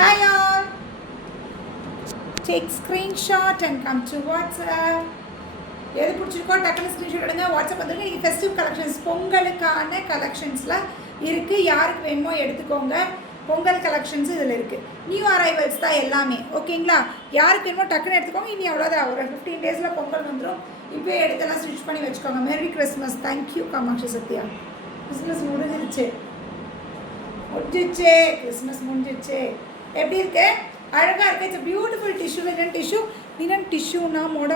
Hi all. Take screenshot and come to WhatsApp. எது பிடிச்சிருக்கோ டக்குன்னு ஸ்க்ரீன்ஷாட் எடுங்க. வாட்ஸ்அப் வந்துருங்க. நீங்கள் ஃபெஸ்டிவ் கலெக்ஷன்ஸ் பொங்கலுக்கான கலெக்ஷன்ஸ்லாம் இருக்குது. யாருக்கு வேணுமோ எடுத்துக்கோங்க. பொங்கல் கலெக்ஷன்ஸ் இதில் இருக்குது. நியூ அரைவல்ஸ் தான் எல்லாமே. ஓகேங்களா? யாருக்கு வேணுமோ டக்குன்னு எடுத்துக்கோங்க. இனி அவ்வளோதான், ஒரு 15 டேஸில் பொங்கல் வந்துடும். இப்போயே எடுத்தெல்லாம் ஸ்டிச் பண்ணி வச்சுக்கோங்க. Merry Christmas. Thank you Kamakshi Sathya. Christmas முடிஞ்சிருச்சு. கிறிஸ்மஸ் முடிஞ்சிருச்சு. எப்படி இருக்கு? அழகாக இருக்குது. It's beautiful tissue. லினன் டிஷ்யூனா மொட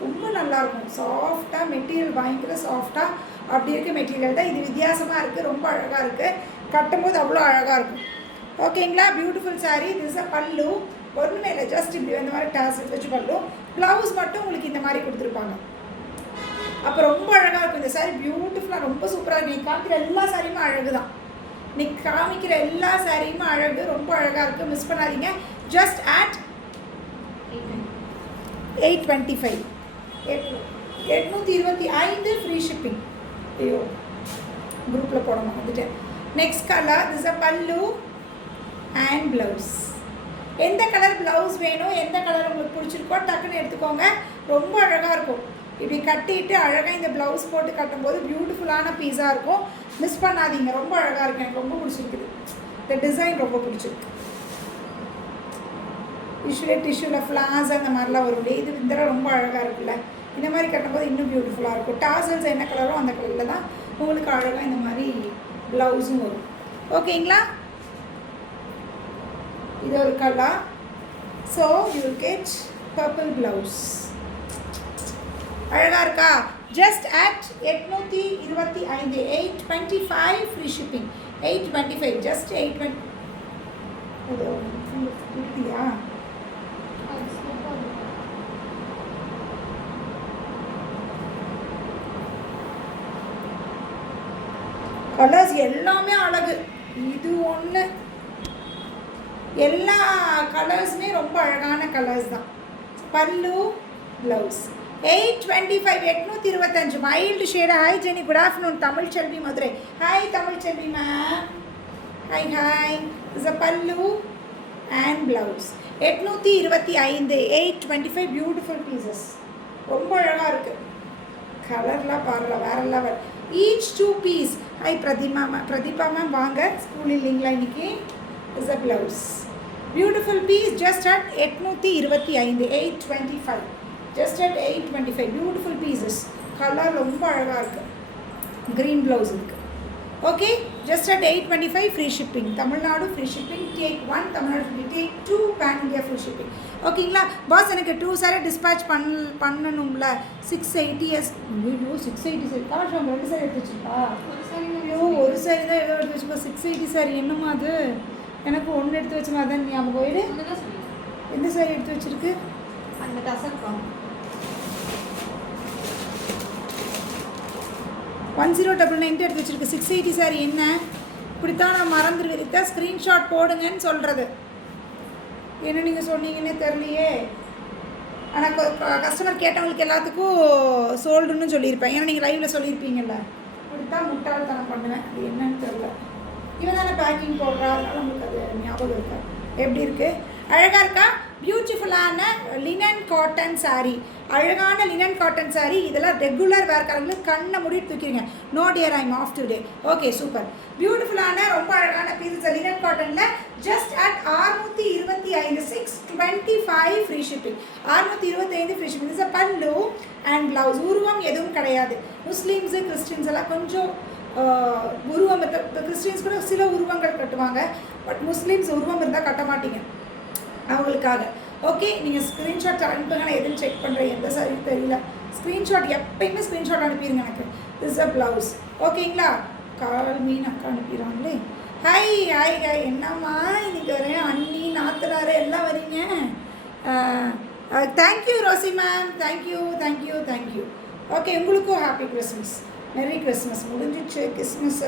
ரொம்ப நல்லாயிருக்கும். சாஃப்டாக மெட்டீரியல் வாங்கிக்கிற சாஃப்டாக அப்படி இருக்க மெட்டீரியல் தான். இது வித்தியாசமாக இருக்குது. ரொம்ப அழகாக இருக்குது. கட்டும்போது அவ்வளோ அழகாக இருக்கும். ஓகேங்களா? பியூட்டிஃபுல் சாரீ. திஸ் அ பல்லு. ஒன்றுமே இல்லை, ஜஸ்ட் இப்படி இந்த மாதிரி டாஸ் வச்சு பல்லு. ப்ளவுஸ் மட்டும் உங்களுக்கு இந்த மாதிரி கொடுத்துருப்பாங்க. அப்போ ரொம்ப அழகாக இருக்கும் இந்த சாரீ. பியூட்டிஃபுல்லாக ரொம்ப சூப்பராக இருக்குது. நீ காமிக்கிற எல்லா சாரியுமே அழகு தான். நீ காமிக்கிற எல்லா சாரியுமே அழகு, ரொம்ப அழகாக இருக்குது. மிஸ் பண்ணாதீங்க. Just at 825 825 free shipping. ஐயோ, குரூப்பில் போடணும் வந்துட்டேன். Next colour. This a pallu and blouse. எந்த கலர் ப்ளவுஸ் வேணும், எந்த கலர் உங்களுக்கு பிடிச்சிருக்கோ டக்குன்னு எடுத்துக்கோங்க. ரொம்ப அழகாக இருக்கும். இப்படி கட்டிட்டு அழகாக இந்த ப்ளவுஸ் போட்டு கட்டும்போது பியூட்டிஃபுல்லான பீஸாக இருக்கும். மிஸ் பண்ணாதீங்க. ரொம்ப அழகாக இருக்குது. எனக்கு ரொம்ப பிடிச்சிருக்குது. இந்த டிசைன் ரொம்ப பிடிச்சிருக்கு. டிஷ்யூவில் ஃப்ளாஸ் அந்த மாதிரிலாம் வரும். இது இதெல்லாம் ரொம்ப அழகாக இருக்குல்ல. இந்த மாதிரி கட்டும்போது இன்னும் பியூட்டிஃபுல்லாக இருக்கும். டாசல்ஸ் என்ன கலரோ அந்த கலரில் தான் உங்களுக்கு அழகாக இந்த மாதிரி ப்ளவுஸும் வரும். ஓகேங்களா? இது ஒரு colour. So you get purple blouse. அழகாக இருக்கா? Just at 825 825 free shipping. 825 just 820. இல்லையா? கலர்ஸ் எல்லாமே அழகு. இது ஒன்று, எல்லா கலர்ஸுமே ரொம்ப அழகான கலர்ஸ் தான். பல்லு blouse 825 825 mild shade. Hi Jenny, good afternoon. Tamil Selvi Madurai. Hi Tamil Selvi ma'am. Hi. Is a pallu and blouse. 825 825 beautiful pieces. ரொம்ப அழகாக இருக்குது. கலர்லாம் பாருங்கள், வேறு level. Each 2 piece. Hi Pratheeba ma'am வாங்க. ஸ்கூல் இல்லைங்களா இன்னைக்கு? Is a blouse. Beautiful piece. Just at 825 825. Just at 825 beautiful pieces. Colour ரொம்ப அழகாக இருக்குது. க்ரீன் ப்ளவுஸ் இருக்குது. Okay, just at 825 free shipping. Tamil Nadu free shipping. Take 1 Tamil Nadu free. Take 2 pan India free shipping. ஓகேங்களா boss? எனக்கு 2 sorry dispatch பண்ணணும்ல. 680 S. ஐயோ 680 sorry cash. அவங்க 2 sorry எடுத்து வச்சுருக்கா? ஐயோ ஒரு சாரி தான் ஏதோ எடுத்து வச்சுக்கோ. 680 சாரி என்னம்மா அது? எனக்கு ஒன்று எடுத்து வச்ச மாதிரி தான் ஞாபகம். போயிடு. எந்த சாரி எடுத்து வச்சுருக்கு? அந்த டசர்க்கம் 1099 எடுத்து வச்சுருக்கு. 680 சாரி என்ன? இப்படித்தான் நான் மறந்துடுவேன். ஸ்க்ரீன்ஷாட் போடுங்கன்னு சொல்கிறது. என்ன நீங்கள் சொன்னீங்கன்னே தெரியலையே. ஆனால் கஸ்டமர் கேட்டவங்களுக்கு எல்லாத்துக்கும் சோல்டுன்னு சொல்லியிருப்பேன். ஏன்னா நீங்கள் லைவில் சொல்லியிருப்பீங்கள்ல. இப்படித்தான் முட்டாள்தனம் பண்ணுவேன். அது என்னன்னு தெரில. இவன் தானே பேக்கிங் போடுறா, அதனால உங்களுக்கு அது ஞாபகம் இருக்கா? எப்படி இருக்குது? அழகாக இருக்கா? பியூட்டிஃபுல்லான லினன் காட்டன் சாரீ. அழகான லினன் காட்டன் சாரீ. இதெல்லாம் ரெகுலர் வேர்க்காரங்களுக்கு கண்ணை மூடிட்டு தூக்கிடுங்க. No dear, I'm off today. Okay super. பியூட்டிஃபுல்லான ரொம்ப அழகான பீசஸ் லினன் காட்டனில். Just at 625 625 free shipping. 625 free shipping. Is a pallu and blouse. உருவம் எதுவும் கிடையாது. முஸ்லீம்ஸு கிறிஸ்டின்ஸ் எல்லாம் கொஞ்சம் உருவம் இருக்க. இப்போ கிறிஸ்டின்ஸ் கூட சில உருவங்கள் கட்டுவாங்க. பட் முஸ்லீம்ஸ் உருவம் இருந்தால் கட்ட மாட்டீங்க அவங்களுக்காக. ஓகே, நீங்கள் ஸ்க்ரீன்ஷாட் அனுப்புங்க. நான் எதுவும் செக் பண்ணுறேன். எந்த சாரியும் தெரியல. ஸ்க்ரீன்ஷாட் எப்பயுமே ஸ்க்ரீன்ஷாட் அனுப்பிடுங்க எனக்கு. This a blouse. ஓகேங்களா? கால் மீன் அக்கா அனுப்பிடுறாங்களே. Hi hi hi. என்னம்மா இன்னைக்கு வரேன்? அண்ணி நாத்தனார் எல்லாம் வரீங்க. Thank you Rosy ma'am. Thank you. Okay, உங்களுக்கும் ஹாப்பி கிறிஸ்மஸ். Merry Christmas. முடிஞ்சிச்சு கிறிஸ்மஸ்.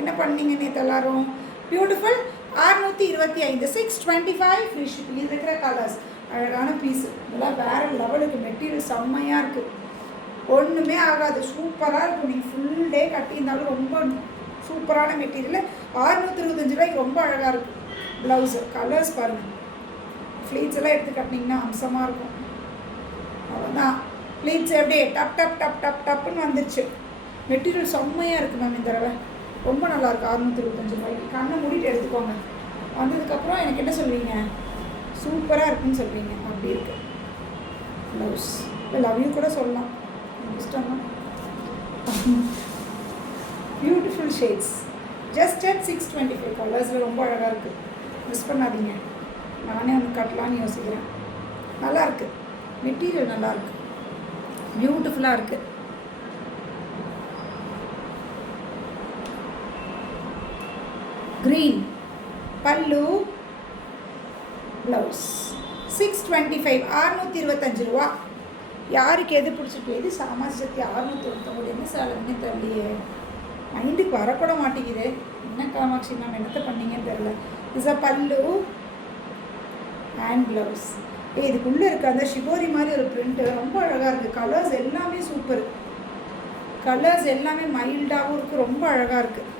என்ன பண்ணீங்க நேற்று எல்லோரும்? பியூட்டிஃபுல். 625 625 free shipping. இது இருக்கிற கலர்ஸ் அழகான பீஸு. இதெல்லாம் வேறு லெவலுக்கு. மெட்டீரியல் செம்மையாக இருக்குது. ஒன்றுமே ஆகாது. சூப்பராக இருக்கும். நீங்கள் ஃபுல் டே கட்டியிருந்தாலும் ரொம்ப சூப்பரான மெட்டீரியல். 625 ரூபாய்க்கு ரொம்ப அழகாக இருக்கும். ப்ளவுஸு கலர்ஸ் பாருங்கள். ஃப்ளீட்ஸ் எல்லாம் எடுத்து கட்டினீங்கன்னா அம்சமாக இருக்கும். அவ்வளோதான். ப்ளீட்ஸ் எப்படி டப் டப் டப் டப் டப்புன்னு வந்துருச்சு. மெட்டீரியல் செம்மையாக இருக்குது மேம் இந்த தடவை. ரொம்ப நல்லாயிருக்கு. 625 ரூபாய்க்கு. கண்ணை மூடிட்டு எடுத்துக்கோங்க. வந்ததுக்கப்புறம் எனக்கு என்ன சொல்வீங்க? சூப்பராக இருக்குன்னு சொல்வீங்க. அப்படி இருக்குது ப்ளவுஸ். இல்லை லவ் யூ கூட சொல்லலாம். இஷ்டம் தான். Beautiful shades. Just at 625. கலர்ஸில் ரொம்ப அழகாக இருக்குது. மிஸ் பண்ணாதீங்க. நானே ஒன்று கட்டலான்னு யோசிக்கிறேன். நல்லாயிருக்கு. மெட்டீரியல் நல்லாயிருக்கு. பியூட்டிஃபுல்லாக இருக்குது. க்ரீன் பல்லு, ப்ளவுஸ். 625. 625 ரூபா. யாருக்கு எது பிடிச்சிருக்கு? எது சாமாஜ்யத்தி 699 என்ன சாலன்னு தெரியலையே. மைண்டுக்கு வரக்கூட மாட்டேங்குது. என்ன காமாட்சி மேம் என்னத்தை பண்ணீங்கன்னு தெரில. Is a pallu and blouse. இதுக்குள்ளே இருக்க அந்த ஷிபோரி மாதிரி ஒரு பிரிண்ட்டு ரொம்ப அழகாக இருக்குது. கலர்ஸ் எல்லாமே சூப்பர். கலர்ஸ் எல்லாமே மைல்டாகவும் இருக்குது. ரொம்ப அழகாக இருக்குது.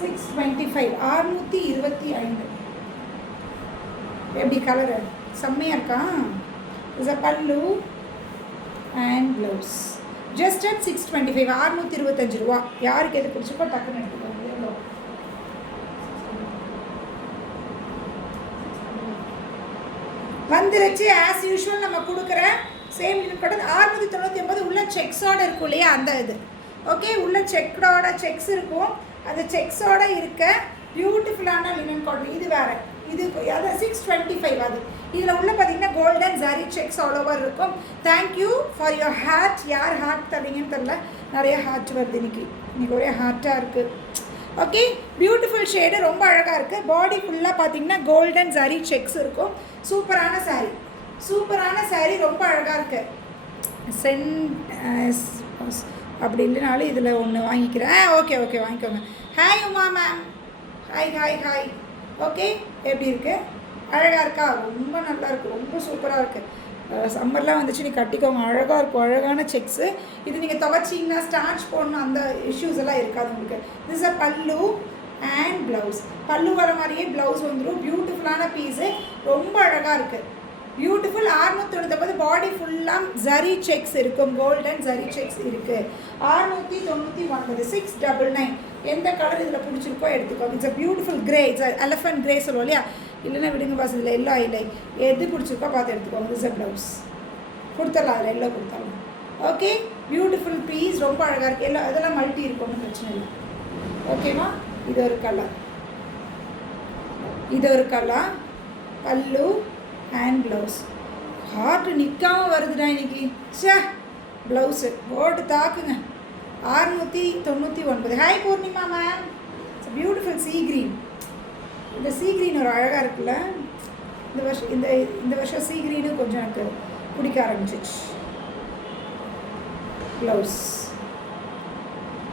625. 625. எப்படி கலரு செம்மையாக இருக்கா? Is a pallu and blouse. Just at 625. 625 ரூபா. யாருக்கு எது பிடிச்சிருக்கோ டக்குன்னு எடுத்துக்கோங்க. எவ்வளோ வந்துருச்சு. ஆஸ் யூஷுவல் நம்ம கொடுக்குற சேம் லிமிட் கூட 699. உள்ள செக்ஸோடு இருக்கும் இல்லையா அந்த இது. ஓகே, உள்ள செக்கோட செக்ஸ் இருக்கும். அந்த செக்ஸோடு இருக்க பியூட்டிஃபுல்லான லினன் காட்டன். இது வேறு. இது அதான் 625. அது இதில் உள்ள பார்த்தீங்கன்னா golden zari checks all over இருக்கும். Thank you for your heart. யார் ஹார்ட் தரீங்கன்னு தெரில. நிறைய ஹார்ட் வருது இன்னைக்கு ஒரே ஹார்ட்டாக இருக்குது. Okay, beautiful shade. ரொம்ப அழகாக இருக்குது. பாடி ஃபுல்லாக பார்த்தீங்கன்னா கோல்டன் ஜரி செக்ஸ் இருக்கும். சூப்பரான சாரீ. சூப்பரான சாரீ. ரொம்ப அழகாக இருக்குது. அப்படி இல்லைனாலும் இதில் ஒன்று வாங்கிக்கிறேன். ஓகே ஓகே வாங்கிக்கோங்க. Hi Uma ma'am. Hi hi hi. Okay, எப்படி இருக்குது? அழகாக இருக்கா? ரொம்ப நல்லா இருக்குது. ரொம்ப சூப்பராக இருக்குது. சம்மர்லாம் வந்துச்சு, நீ கட்டிக்கோங்க. அழகாக இருக்கும். அழகான செக்ஸு. இது நீங்கள் துவைச்சிங்கன்னா ஸ்டார்ச் போடணும் அந்த இஷ்யூஸ் எல்லாம் இருக்காது உங்களுக்கு. This a pallu and blouse. பல்லு வர மாதிரியே ப்ளவுஸ் வந்துடும். பியூட்டிஃபுல்லான பீஸு. ரொம்ப அழகாக இருக்குது. பியூட்டிஃபுல். 699. பாடி ஃபுல்லாக ஜரி செக்ஸ் இருக்கும். கோல்டன் ஜரி செக்ஸ் இருக்குது. 699. 699. எந்த கலர் இதில் பிடிச்சிருக்கோ எடுத்துக்கோங்க. It's a beautiful grey. It's elephant grey சொல்லுவோம் இல்லையா? இல்லைன்னா விடுங்க பாஸ், இதில் எல்லோ இல்லை. எது பிடிச்சிருக்கோ பார்த்து எடுத்துக்கோங்க. இட்ஸ் அ ப்ளவுஸ் கொடுத்துடலாம். அதில் எல்லோ கொடுத்துடலாம். Okay, beautiful piece. ரொம்ப அழகாக இருக்குது. எல்லோ அதெல்லாம் மல்டி இருக்கும், ஒன்றும் பிரச்சனை இல்லை. ஓகேவா? இது ஒரு கலர். இது ஒரு கலர். பல்லு அண்ட் ப்ளவுஸ். ஹார்ட்டு நிற்காமல் வருதுடா இன்னைக்கு. சே, ப்ளவுஸு போட்டு தாக்குங்க. 699. Hi Poornima ma'am. It's beautiful sea green. இந்த சீ க்ரீன் ஒரு அழகாக இருக்குல்ல. இந்த வருஷம் சீ க்ரீனு கொஞ்சம் எனக்கு பிடிக்க ஆரம்பிச்சிச்சு. ப்ளவுஸ்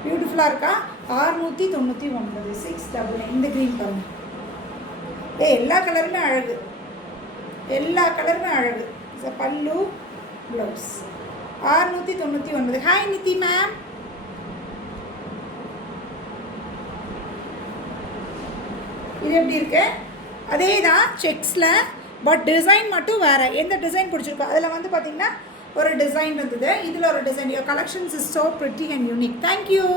பியூட்டிஃபுல்லாக இருக்கா? 699. 699. இந்த க்ரீன் பாருங்கள். எல்லா கலருமே அழகு. எல்லா கலருமே அழகு. பல்லு ப்ளவுஸ். 699. ஹாய் நிதி மேம். இது எப்படி இருக்கு? அதே தான் செக்ஸில், பட் டிசைன் மட்டும் வேறு. எந்த டிசைன் பிடிச்சிருக்கோ அதில் வந்து பார்த்திங்கன்னா ஒரு டிசைன் வந்தது. இதில் ஒரு design. Your collections is so pretty and unique. Thank you.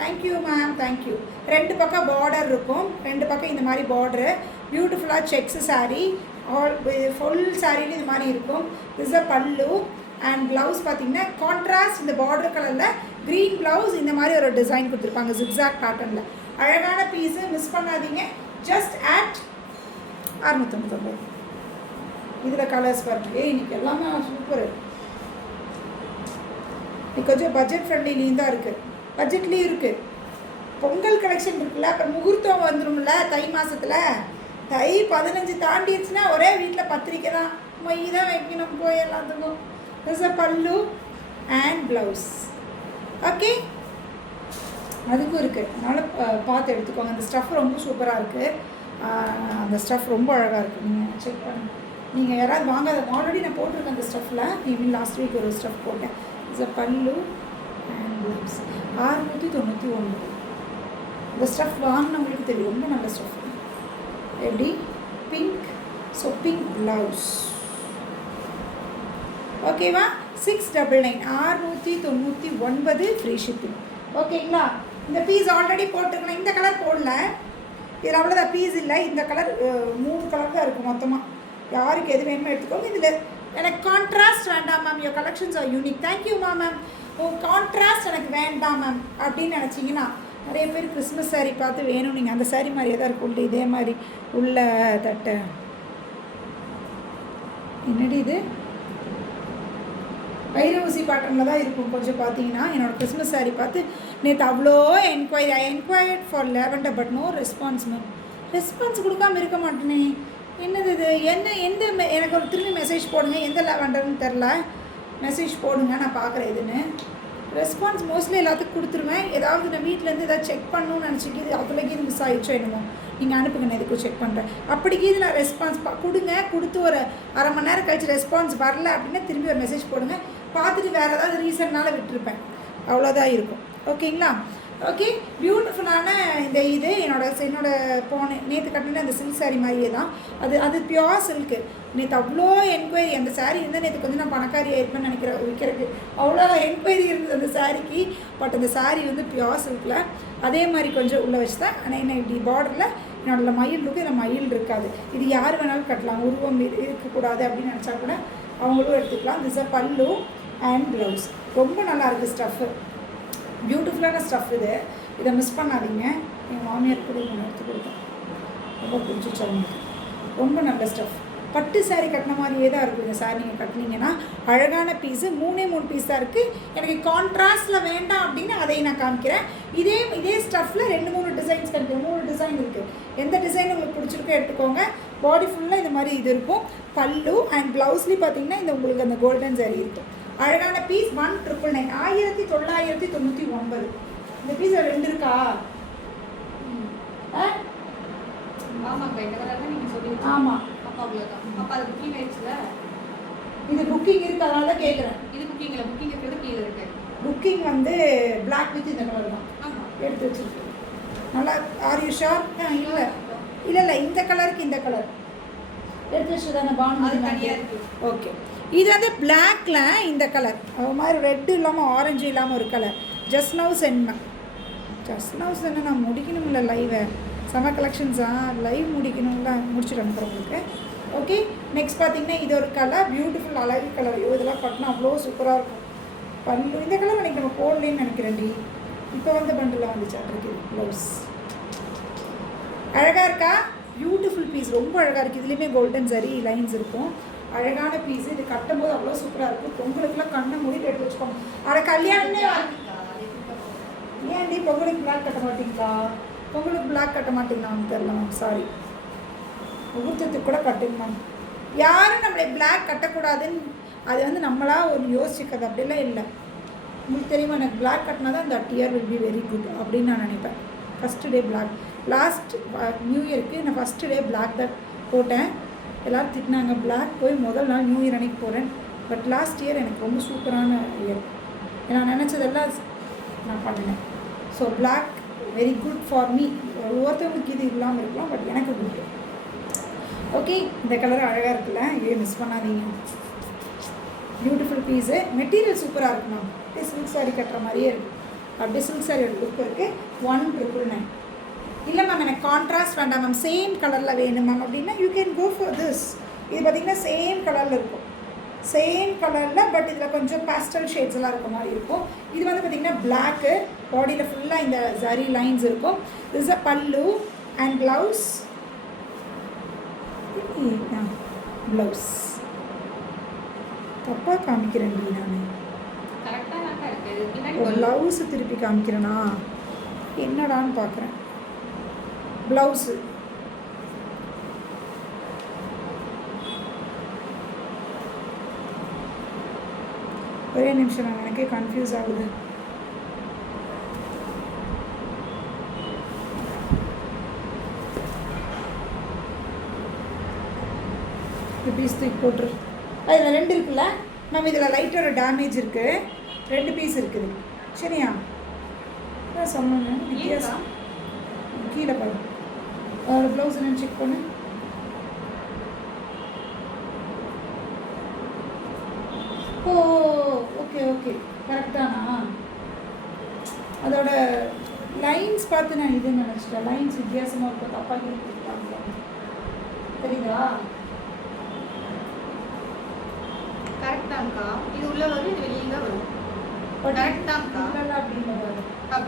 Thank you ma'am. Thank you. 2 பக்கம் பார்டர் இருக்கும். 2 பக்கம் இந்த மாதிரி பார்டரு. பியூட்டிஃபுல்லாக செக்ஸு சாரீ. ஆல் ஃபுல் சாரியில் இது மாதிரி இருக்கும். This a pallu and blouse பார்த்திங்கன்னா கான்ட்ராஸ்ட். இந்த பார்டர் கலரில் க்ரீன் ப்ளவுஸ். இந்த மாதிரி ஒரு டிசைன் கொடுத்துருப்பாங்க ஜிக்ஸாக் பேட்டர்னில். அழகான பீஸு. மிஸ் பண்ணாதீங்க. Just at 699. இதில் கலர்ஸ் பாருங்க. இன்னைக்கு எல்லாமே சூப்பர். இன்னைக்கு கொஞ்சம் பட்ஜெட் ஃப்ரெண்ட்லிலையும் தான் இருக்குது. பட்ஜெட்லேயும் இருக்குது. பொங்கல் கலெக்ஷன் இருக்குல்ல. அப்புறம் முகூர்த்தம் வந்துடும்ல தை மாதத்தில். தை 15 தாண்டிடுச்சுன்னா ஒரே வீட்டில் பத்திரிக்கை தான். மொய் தான் வைக்கணும் போய் எல்லாத்துக்கும். This a pallu and blouse. Okay, அதுக்கும் இருக்குது. அதனால் பார்த்து எடுத்துக்கோங்க. அந்த ஸ்டஃப் ரொம்ப சூப்பராக இருக்குது. அந்த ஸ்டஃப் ரொம்ப அழகாக இருக்குது. நீங்கள் செக் பண்ணுங்கள். நீங்கள் யாராவது வாங்காத, ஆல்ரெடி நான் போட்டிருக்கேன் அந்த ஸ்டஃப்பில். ஈவன் லாஸ்ட் வீக் ஒரு ஸ்டஃப் போட்டேன். It's a pallu and blouse. 699. இந்த ஸ்டஃப் வாங்கினவங்களுக்கு தெரியும். ரொம்ப நல்ல ஸ்டஃப். எப்படி பிங்க். So pink blouse. ஓகேவா? 699 699 ஃப்ரீ ஷிப்பிங். ஓகேங்களா? இந்த பீஸ் ஆல்ரெடி போட்டுருக்கலாம். இந்த கலர் போடல, இதில் அவ்வளோதான் பீஸ் இல்லை. இந்த கலர் 3 கலர் தான் இருக்கும் மொத்தமாக. யாருக்கு எது வேணுமோ எடுத்துக்கோங்க. இதில் எனக்கு கான்ட்ராஸ்ட் வேண்டாம் ma'am, your collections R unique, thank you ma'am. Contrast எனக்கு வேண்டாம் மேம் அப்படின்னு நினச்சிங்கன்னா, நிறைய பேர் கிறிஸ்மஸ் சாரீ பார்த்து வேணும், நீங்கள் அந்த சாரீ மாதிரியே தான் இருக்கும். இதே மாதிரி உள்ள தட்டை என்னடி இது வைரவூசி பேட்டர்னில் தான் இருக்கும். கொஞ்சம் பார்த்தீங்கன்னா என்னோடய கிறிஸ்மஸ் சாரீ பார்த்து நேற்று அவ்வளோ enquired for lavender, but no response ma'am. Response கொடுக்காமல் இருக்க மாட்டேனே, என்னது இது? எந்த எனக்கு ஒரு திரும்பி மெசேஜ் போடுங்க, எந்த லேவெண்டர்னு தெரில, மெசேஜ் போடுங்க, நான் பார்க்குறேன் இதுன்னு. ரெஸ்பான்ஸ் மோஸ்ட்லி எல்லாத்துக்கும் கொடுத்துருவேன். ஏதாவது நான் வீட்டிலேருந்து ஏதாவது செக் பண்ணணும்னு நினச்சிக்கிது, அதுலேக்கு இது மிஸ் ஆகிடுச்சோ என்னமோ, நீங்கள் அனுப்புங்க, நான் இதுக்கு செக் பண்ணுறேன். அப்படிக்கு இது நான் ரெஸ்பான்ஸ் கொடுங்க, கொடுத்து ஒரு அரை மணி நேரம் கழிச்சு ரெஸ்பான்ஸ் வரல அப்படின்னா திரும்பி ஒரு மெசேஜ் போடுங்க, பார்த்துட்டு வேறு ஏதாவது ரீசன்னால விட்டுருப்பேன், அவ்வளோதான் இருக்கும். ஓகேங்களா? ஓகே, பியூட்டிஃபுல்லான இது என்னோட நேற்று கட்டின அந்த சில்க் சாரீ மாதிரியே தான். அது பியோர் சில்க்கு. நேற்று அவ்வளோ என்கொயரி, அந்த சாரீ இருந்தால் நேற்று கொஞ்சம் நான் பணக்காரி ஆயிருப்பேன்னு நினைக்கிறேன் விற்கிறதுக்கு. அவ்வளோ என்கொயரி இருந்தது அந்த சாரீக்கு. பட் அந்த சாரீ வந்து பியோர் சில்கில் அதே மாதிரி கொஞ்சம் உள்ளே வச்சு தான். ஆனால் என்ன இப்படி பார்டரில் என்னோட மயில் இருக்குது, இதில் மயில் இருக்காது. இது யார் வேணாலும் கட்டலாம், உருவம் இருக்கக்கூடாது அப்படின்னு நினச்சா கூட அவங்களும் எடுத்துக்கலாம். This a pallu and blouse. ரொம்ப நல்லாயிருக்கு ஸ்டஃப்பு, பியூட்டிஃபுல்லான ஸ்டஃப் இது. இதை மிஸ் பண்ணாதீங்க. எங்கள் மாமியார் கூட இங்கே எடுத்து கொடுத்தேன், ரொம்ப பிடிச்சிச்சு அவங்களுக்கு. ரொம்ப நல்ல ஸ்டஃப். பட்டு சாரீ கட்டின மாதிரியே தான் இருக்கும் இந்த சாரீ. நீங்கள் கட்டினீங்கன்னா அழகான பீஸு. 3 பீஸ் தான் இருக்குது. எனக்கு கான்ட்ராஸ்டில் வேண்டாம் அப்படின்னு அதை நான் காமிக்கிறேன். இதே ஸ்டஃப்பில் 2-3 டிசைன்ஸ் கிடைக்கும். 3 டிசைன் இருக்குது. எந்த டிசைன் உங்களுக்கு பிடிச்சிருக்கோ எடுத்துக்கோங்க. பாடி ஃபுல்லாக இந்த மாதிரி இது இருக்கும். பல்லு அண்ட் ப்ளவுஸ்லேயும் பார்த்தீங்கன்னா இந்த உங்களுக்கு அந்த கோல்டன் சாரீ இருக்கும். அழகான பீஸ். 1999 1999. இந்த பீஸ் 2 இருக்கா? ஆமாம், இது புக்கிங் இருக்கு, அதனால தான் கேட்குறேன். இது புக்கிங் இல்லை, புக்கிங் இருக்கிறது கீழே இருக்கு. புக்கிங் வந்து பிளாக் வித் இந்த கலர் தான் எடுத்து வச்சுருக்கு. நல்லா ஆர் யூ ஷோர்? இல்லை இந்த கலருக்கு இந்த கலர் எடுத்து வச்சு தானே பாண்டு தனியாக இருக்குது. ஓகே, இது வந்து பிளாக்ல இந்த கலர், அது மாதிரி ரெட்டு இல்லாமல் ஆரஞ்சு இல்லாமல் ஒரு கலர். ஜஸ்ட் நவ் சென்ட் நான் முடிக்கணும்ல லைவை. சம்மர் கலெக்ஷன்ஸா லைவ் முடிக்கணும்ல, முடிச்சுட்டு அனுப்புகிறேன் உங்களுக்கு. ஓகே, நெக்ஸ்ட் பார்த்தீங்கன்னா இது ஒரு கலர், பியூட்டிஃபுல் அழகு கலர். இதெல்லாம் கட்டினா அவ்வளோ சூப்பராக இருக்கும். பல்லு இந்த கலர் அன்றைக்கி நம்ம போடலேன்னு நினைக்கிறேன்டி, இப்போ வந்து பண்டில் வந்துச்சு. அதுக்கு ப்ளவுஸ் அழகாக இருக்கா? பியூட்டிஃபுல் பீஸ், ரொம்ப அழகாக இருக்குது. இதுலேயுமே கோல்டன் சரி லைன்ஸ் இருக்கும். அழகான பீஸு. இது கட்டும் போது அவ்வளோ சூப்பராக இருக்கும். பொங்கலுக்குலாம் கண்ணை மூடிட்டு எடுத்து வச்சுக்கோங்க. அட கல்யாணமே ஏன்டி பொங்கலுக்கு பிளாக் கட்ட மாட்டிங்களா? பொங்கலுக்கு பிளாக் கட்ட மாட்டிங்களான்னு தெரியல மேம், சாரி. முகூர்த்தத்துக்கு கூட கட்டுங்க மேம். யாரும் நம்மளை பிளாக் கட்டக்கூடாதுன்னு அது வந்து நம்மளாக ஒரு யோசிக்கிறது அப்படிலாம் இல்லை. உங்களுக்கு தெரியுமா, எனக்கு பிளாக் கட்டினா தான் இந்த year will be very good அப்படின்னு நான் நினைப்பேன். First day black. Last new இயருக்கு நான் ஃபஸ்ட்டு டே பிளாக் தான் போட்டேன். எல்லோரும் திட்டினாங்க, பிளாக் போய் முதல் நாள் நியூ இயர் அன்றைக்கி போகிறேன். பட் லாஸ்ட் இயர் எனக்கு ரொம்ப சூப்பரான இயர். நான் நினச்சதெல்லாம் நான் பண்ணினேன். So black very good for me. ஒவ்வொருத்தவங்களுக்கு இது இல்லாமல் இருக்கலாம், பட் எனக்கு குட். ஓகே, இந்த கலர் அழகாக இருக்குல்ல, இதே மிஸ் பண்ணாதீங்க. Beautiful piece. மெட்டீரியல் சூப்பராக இருக்கும் மேம். அப்படியே சில்க் சாரீ கட்டுற மாதிரியே இருக்குது. அப்படியே சில்க் சாரியோட லுக் இருக்குது. 1999. இல்லை மேம் எனக்கு கான்ட்ராஸ்ட் வேண்டாம் மேம், சேம் கலரில் வேணும் மேம் அப்படின்னா you can go for this. இது பார்த்திங்கன்னா சேம் கலரில் இருக்கும். சேம் கலரில் பட் இதில் கொஞ்சம் பேஸ்டல் ஷேட்ஸ் எல்லாம் இருக்க மாதிரி இருக்கும். இது வந்து பார்த்திங்கன்னா பிளாக்கு. பாடியில் ஃபுல்லாக இந்த ஜரி லைன்ஸ் இருக்கும். This a pallu and blouse. Blouse தப்பாக காமிக்கிறேன் நான். ப்ளவுஸு திருப்பி காமிக்கிறேனா என்னடான்னு பார்க்குறேன். ப்ளவுஸு ஒரே நிமிஷம் நான் எனக்கே கன்ஃபியூஸ் ஆகுது. பீஸ் தூக்கி போட்டுரு. அதில் 2 இருக்குல்ல நம்ம, இதில் லைட்டாக ஒரு டேமேஜ் இருக்குது. 2 பீஸ் இருக்குது. சரியா? சொன்னேன் வித்தியாசம். கீழே பாரு, அதோட ப்ளவுஸ் என்னன்னு செக் பண்ணு. ஓ ஓகே ஓகே கரெக்டானா? அதோட லைன்ஸ் பார்த்து நான் இது நினச்சிட்டேன். லைன்ஸ் வித்தியாசமாக இருக்கும், தப்பாக கொடுத்துருக்காங்க. தெரியுதா? கரெக்ட் தான்க்கா. இது உள்ள வரும், இது வெளியில தான் வரும். கரெக்ட் தான்க்கா. அப்படின்னு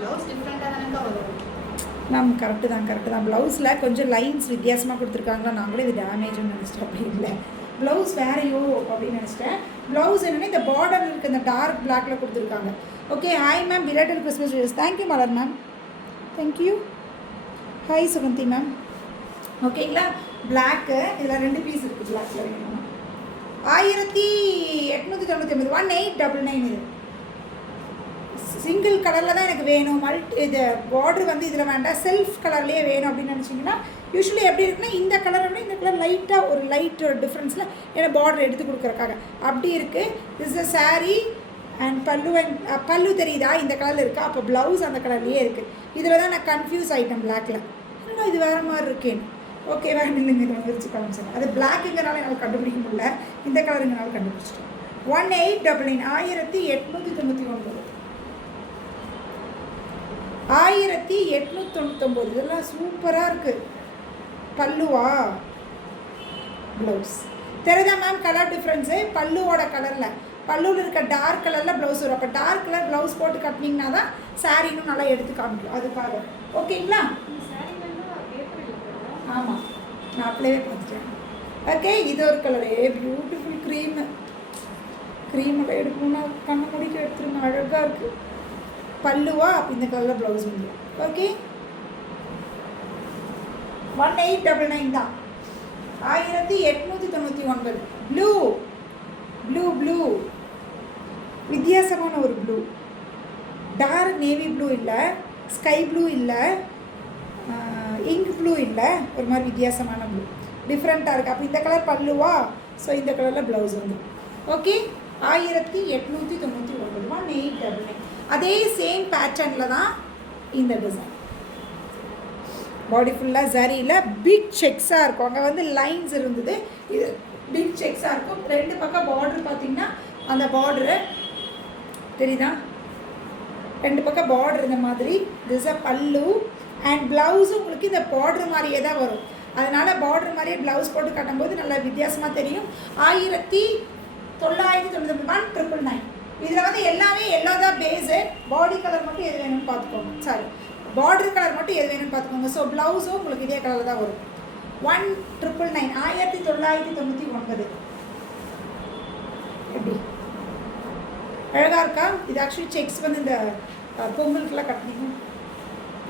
ப்ளவுஸ் டிஃப்ரெண்டாக தானேக்கா வரும். மேம் கரெக்டு தான். ப்ளவுஸில் கொஞ்சம் லைன்ஸ் வித்தியாசமாக கொடுத்துருக்காங்களா, நாங்களே இது டேமேஜ்னு நினச்சிட்டோம். அப்படி இல்லை, ப்ளவுஸ் வேறையோ அப்படின்னு நினச்சிட்டேன். ப்ளவுஸ் என்னென்னா இந்த பார்டர் இருக்குது, இந்த டார்க் பிளாக்ல கொடுத்துருக்காங்க. Okay, hi ma'am, belated Christmas wishes. Thank you Malar ma'am, thank you. Hi Suganthi ma'am. ஓகேங்களா, பிளாக்கு இதில் 2 பீஸ் இருக்குது. பிளாக்ல வேணும். 1899 1899 இது சிங்கிள் கலரில் தான் எனக்கு வேணும். இது பார்டர் வந்து இதில் வேண்டாம், செல்ஃப் கலர்லேயே வேணும் அப்படின்னு நினச்சிங்கன்னா யூஸ்வலி எப்படி இருக்குன்னா இந்த கலரை விட இந்த கலர் லைட்டாக ஒரு லைட் ஒரு டிஃப்ரென்ஸில் ஏன்னா பார்டர் எடுத்து கொடுக்குறக்காக அப்படி இருக்குது. திஸ் இஸ் சாரீ அண்ட் பல்லு தெரியுதா, இந்த கலரில் இருக்கா, அப்போ ப்ளவுஸ் அந்த கலர்லேயே இருக்குது. இதில் தான் நான் கன்ஃபியூஸ் ஆகிட்டேன் பிளாக்கில். ஏன்னா இது வேறு மாதிரி இருக்கேன். ஓகே, வேறு இல்லைங்க, இது வந்துருச்சு காமிச்சேன். அது பிளாக்குங்கிறனால என்னால் கண்டுபிடிக்க முடியல, இந்த கலருங்கனால கண்டுபிடிச்சிட்டேன். 1899 1899 1899 இதெல்லாம் சூப்பராக இருக்குது. பல்லுவா ப்ளவுஸ் தெரியுதா மேம்? கலர் டிஃப்ரென்ஸு பல்லுவோட கலரில், பல்லுவில் இருக்க டார்க் கலரில் ப்ளவுஸ் வரும். அப்போ டார்க் கலர் ப்ளவுஸ் போட்டு கட்டினீங்கன்னா தான் சாரீ இன்னும் நல்லா எடுத்து காமிக்கும். அதுக்காக ஓகேங்களா? ஆமாம், நான் அப்படியே பார்த்துட்டேன். ஓகே, இது ஒரு கலரு பியூட்டிஃபுல் க்ரீமெல்லாம் எடுக்கணும்னா கண்ணை முடிக்க எடுத்துருங்க, அழகாக இருக்குது. பல்லுவா இந்த கலரில் ப்ளவுஸ் வந்து. ஓகே, 1899 தான். 1899 ப்ளூ வித்தியாசமான ஒரு ப்ளூ, டார்க் நேவி ப்ளூ இல்லை, ஸ்கை ப்ளூ இல்லை, இங்க் ப்ளூ இல்லை, ஒரு மாதிரி வித்தியாசமான ப்ளூ டிஃப்ரெண்ட்டாக இருக்குது. அப்போ இந்த கலர் பல்லுவா, ஸோ இந்த கலரில் ப்ளவுஸ் வந்து. ஓகே, 1899 1899 அதே சேம் பேட்டர்னில் தான் இந்த டிசைன். பாடி ஃபுல்லாக ஜரியில் பிக் செக்ஸாக இருக்கும். அங்கே வந்து லைன்ஸ் இருந்தது, இது பிக் செக்ஸாக இருக்கும். 2 பக்கம் பார்டர் பார்த்திங்கன்னா அந்த பார்டரு தெரியுதா, 2 பக்கம் பார்டர் இந்த மாதிரி. திஸ் அ பல்லு அண்ட் ப்ளவுஸும் உங்களுக்கு இந்த பார்டர் மாதிரியே தான் வரும். அதனால் பார்டர் மாதிரியே ப்ளவுஸ் போட்டு கட்டும்போது நல்லா வித்தியாசமாக தெரியும். 1999 1999 இதில் வந்து எல்லாமே எல்லோ தான் பேஸு. பாடி கலர் மட்டும் எது வேணும்னு பார்த்துக்கோங்க, சாரி பார்டர் கலர் மட்டும் எது வேணும்னு பார்த்துக்கோங்க. ஸோ ப்ளவுஸும் உங்களுக்கு இதே கலர் தான் வரும். 1999 1999 எப்படி அழகாக இருக்கா? இது ஆக்சுவலி செக்ஸ் வந்து இந்த பொங்கலுக்குலாம் கட்டினீங்க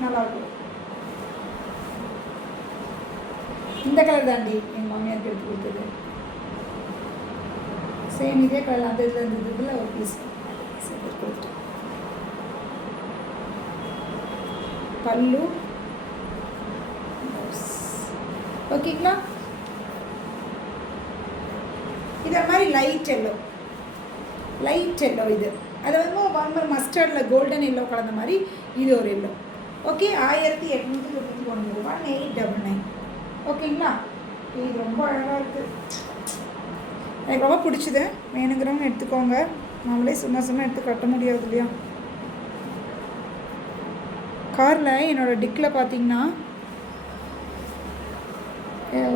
நல்லாயிருக்கும். இந்த கலர் தாண்டி எங்கள் மாமியாருக்கு எடுத்து கொடுத்தது. சேம் இதே கலர் அந்த இதில் இருந்ததுல ஒரு பீஸ் கொடுத்துட்டேன். பல்லு ஓகேங்களா? இதை மாதிரி லைட் எல்லோ இது அது வந்து ஒரு மஸ்டர்டில் கோல்டன் எல்லோ கலந்த மாதிரி இது ஒரு எல்லோ. ஓகே, 1899 1899 ஓகேங்களா? இது ரொம்ப அழகாக இருக்குது, எனக்கு ரொம்ப பிடிச்சிது. வேணுங்கிறவங்க எடுத்துக்கோங்க, நம்மளே சும்மா எடுத்து கட்ட முடியாது இல்லையா? காரில் என்னோடய டிக்கில் பார்த்தீங்கன்னா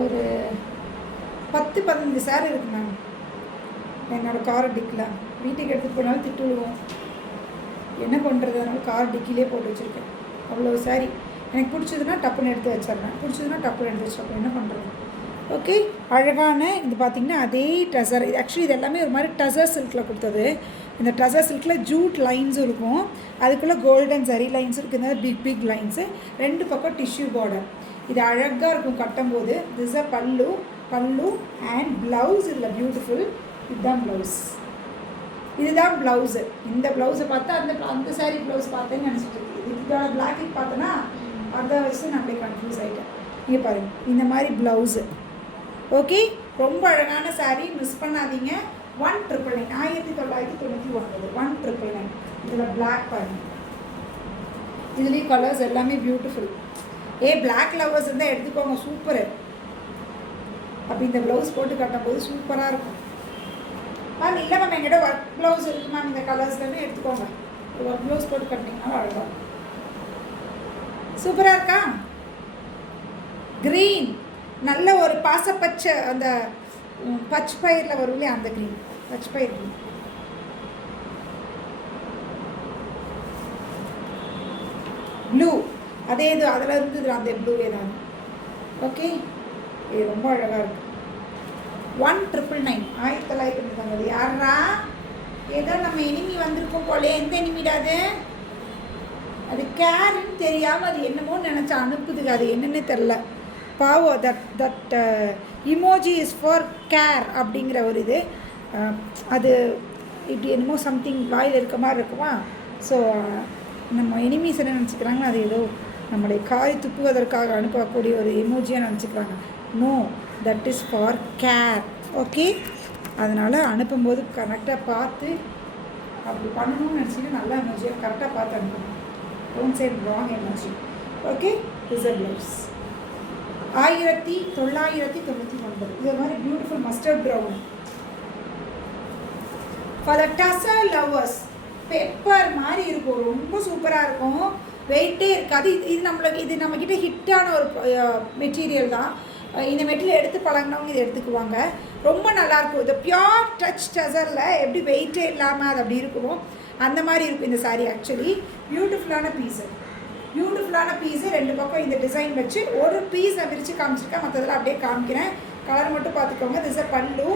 ஒரு 10-15 சாரி இருக்கு மேம். என்னோடய கார் டிக்கில் வீட்டுக்கு எடுத்துகிட்டு போனாலும் திட்டு விழுவோம். என்ன பண்ணுறது, அதனால கார் டிக்கிலே போட்டு வச்சுருக்கேன். அவ்வளோ சாரி எனக்கு பிடிச்சதுன்னா டப்புன்னு எடுத்து வச்சிட்றேன், என்ன பண்ணுறது? ஓகே, அழகான இது பார்த்திங்கன்னா அதே டசர். இது ஆக்சுவலி இது எல்லாமே ஒரு மாதிரி டசர் சில்கில் கொடுத்தது. இந்த டசர் சில்கில் ஜூட் லைன்ஸும் இருக்கும், அதுக்குள்ளே கோல்டன் ஜரி லைன்ஸும் இருக்குது. இந்த பிக் லைன்ஸு 2 பக்கம் டிஷ்யூ பார்டர். இது அழகாக இருக்கும் கட்டும்போது. This a pallu and blouse இல்லை பியூட்டிஃபுல். இதுதான் ப்ளவுஸு. இந்த ப்ளவுஸை பார்த்தா அந்த சாரீ ப்ளவுஸ் பார்த்தேன்னு நினச்சிட்டு இருக்கு. இதோட பிளாக்கெட் பார்த்தோன்னா அதை வச்சு நான் அப்படியே கன்ஃபியூஸ் ஆகிட்டேன். இங்கே பாருங்கள், இந்த மாதிரி ப்ளவுஸு. ஓகே, ரொம்ப அழகான சாரீ, மிஸ் பண்ணாதீங்க. 1999 1999 1999 இதில் பிளாக் பாருங்கள். இதுலேயும் கலர்ஸ் எல்லாமே பியூட்டிஃபுல். பிளாக் லவர்ஸ் இருந்தால் எடுத்துக்கோங்க, சூப்பரு. அப்போ இந்த ப்ளவுஸ் போட்டு கட்டும்போது சூப்பராக இருக்கும். மேம் இல்லை மேம் என்கிட்ட ஒர்க் ப்ளவுஸ் இருக்குது மேம், இந்த கலர்ஸ்லேருந்து எடுத்துக்கோங்க. ஒரு ஒர்க் ப்ளவுஸ் போட்டு கட்டினீங்கன்னா அழகாக சூப்பராக இருக்கா? க்ரீன் நல்ல ஒரு பாசப்பச்சை, அந்த பச்சை பயிரில் வரும் இல்லையா அந்த க்ரீன், பச்சை பயிர் க்ரீன். ப்ளூ அதே இது அதில் இருந்தது அந்த ப்ளூவே தான். ஓகே, இது ரொம்ப அழகாக இருக்குது. 1999 1999. யாரா ஏதோ நம்ம எனிமி வந்திருக்கோம் போலே. எந்த எனிமிடா அது கேர்ன்னு தெரியாமல் அது என்னமோ நினச்சா அனுப்புதுங்க, அது என்னன்னே தெரில பாவம். That emoji is for care அப்படிங்கிற ஒரு இது. அது இப்படி என்னமோ சம்திங் வாயில் இருக்க மாதிரி இருக்குமா. ஸோ நம்ம எனிமீஸ் என்ன நினச்சிக்கிறாங்கன்னா அது ஏதோ நம்மளை காய் துப்புவதற்காக அனுப்பக்கூடிய ஒரு எமோஜியாக நினச்சிக்கிறாங்க. No, that is for care. Okay, அதனால் அனுப்பும்போது கரெக்டாக பார்த்து அப்படி பண்ணணும்னு நினச்சிங்கன்னா நல்ல எமோஜியாக கரெக்டாக பார்த்து அனுப்பணும். Don't say wrong emoji. Okay, is a blouse 1999. இது மாதிரி beautiful mustard brown for the tussar lovers. Pepper மாதிரி இருக்கும், ரொம்ப சூப்பராக இருக்கும், வெயிட்டே இருக்காது. இது நம்மக்கிட்ட ஹிட்டான ஒரு மெட்டீரியல் தான். இந்த மெட்டீரியல் எடுத்து பழகினவங்க இதை எடுத்துக்குவாங்க, ரொம்ப நல்லாயிருக்கும். இது பியோர் டச் டசரில் எப்படி வெயிட்டே இல்லாமல் அது அப்படி இருக்குமோ அந்த மாதிரி இருக்கும் இந்த சாரீ. ஆக்சுவலி பியூட்டிஃபுல்லான பீஸு. 2 பக்கம் இந்த டிசைன் வச்சு ஒரு பீஸ் நான் விரித்து காமிச்சிருக்கேன், மற்றதெல்லாம் அப்படியே காமிக்கிறேன். கலர் மட்டும் பார்த்துக்கோங்க. This a pallu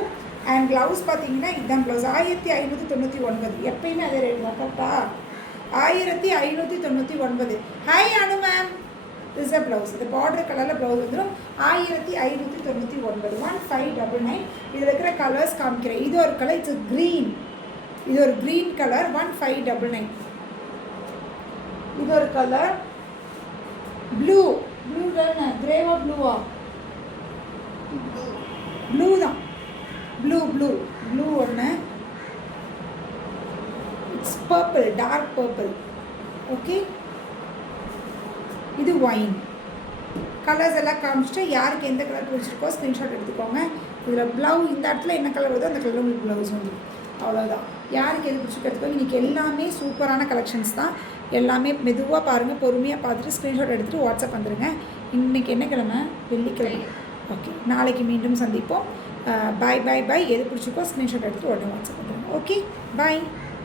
and blouse பார்த்தீங்கன்னா இதுதான் ப்ளவுஸ். 1599. எப்பயுமே அதே ரேட் தான் கரெக்டா? 1599. Hi Anu ma'am, this a blouse. இது பார்டர் கலரில் ப்ளவுஸ் வந்துடும். 1599. 1599. இதில் இருக்கிற கலர்ஸ் காமிக்கிறேன். இது ஒரு கலர், இட்ஸ் க்ரீன். இது ஒரு க்ரீன் கலர். 1599. இது ஒரு கலர் ப்ளூ தானே, கிரேவா ப்ளூவா? ப்ளூ தான், ப்ளூ ஒன்று. It's purple, dark purple. Okay, இது ஒயின். கலர்ஸ் எல்லாம் காமிச்சிட்டு யாருக்கு எந்த கலர் பிடிச்சிருக்கோ ஸ்க்ரீன்ஷாட் எடுத்துக்கோங்க. இதில் ப்ளவுஸ் இந்த இடத்துல என்ன கலர் வருதோ அந்த கலர் உங்களுக்கு ப்ளவுஸ் வந்துடும். அவ்வளோதான். யாருக்கு எது பிடிச்சிருக்கிறதுக்கோ. இன்றைக்கி எல்லாமே சூப்பரான கலெக்ஷன்ஸ் தான். எல்லாமே மெதுவாக பாருங்கள், பொறுமையாக பார்த்துட்டு ஸ்க்ரீன்ஷாட் எடுத்துகிட்டு வாட்ஸ்அப் வந்துடுங்க. இன்றைக்கி என்ன கிழமை? வெள்ளிக்கிழமை. ஓகே, நாளைக்கு மீண்டும் சந்திப்போம். பாய். எது பிடிச்சிருக்கோ ஸ்க்ரீன்ஷாட் எடுத்துகிட்டு உடனே வாட்ஸ்அப் வந்துடுங்க. ஓகே, பாய்.